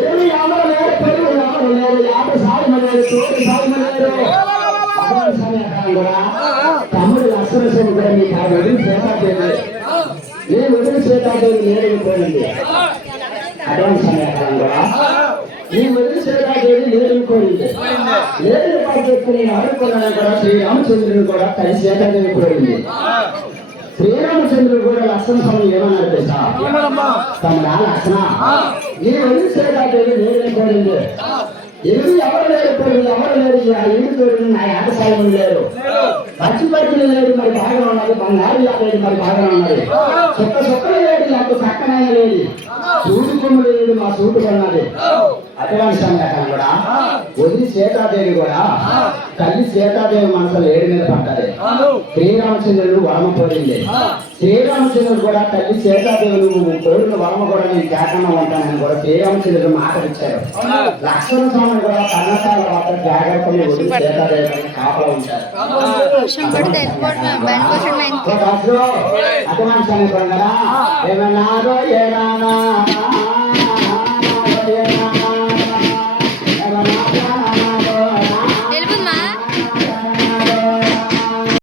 ఏమి ఎవరు లేరు, పెరుగు ఎవరు లేరు, యాభై సాయం లేరు, తోటి సాయం లేరు. అటువంటి సమయం కూడా తమ్ముడు లక్ష్మణస్వామి కూడా మీకు ఆ వదిలి చేతాదేవి, నేను వదిలి చేతాదేవి నేర్చుకోండి. అటువంటి సమయం కూడా ఈ వదిలి చేతాదేవి నేర్చుకోండి. లేని పద్ధతి నేను ఆడుకున్నాను కూడా శ్రీరామచంద్రుని కూడా కలిసి చేతాదేవి కోరింది. శ్రీరామచంద్రుడు కూడా లక్ష్మణస్వామి ఏమన్నారు తెలుసా? తమ లక్ష్మణ నీ వదిలి చేతాదేవి నేర్చుకోండి. ఎదురు ఎవరు లేరు, ఎవరు లేరు, ఆ ఇంటి తోడు నా ఆటసాయం లేరు, పచ్చి పచ్చులు లేడు మరి బాగా ఉన్నది, బంగారు లేదు మరి బాగా ఉన్నది, చుక్కలు లేడు నాకు చక్కనైన లేదు, సూటి కొమ్ములు లేడు మా సూటు కొన్నది. అటువంటి సంఘటన కూడా వదిలి సీతాదేవి కూడా తల్లి సీతాదేవి మనసులో ఏడు మీద పడ్డది. శ్రీరామచంద్రుడు వరమ కోరింది. శ్రీరామచంద్రుడు కూడా తల్లి సీతాదేవి నువ్వు కోరిన వరమ కూడా నేను కేకన్నా ఉంటానని కూడా శ్రీరామచంద్రుడు మాట ఇచ్చారు. లక్ష్మణ స్వామి కూడా కన్నసాల వద్ద జాగ్రత్తలు వదిలి సీతాదేవి కాపలా ఉంటారు. అటువంటి సమయం ఏమన్నా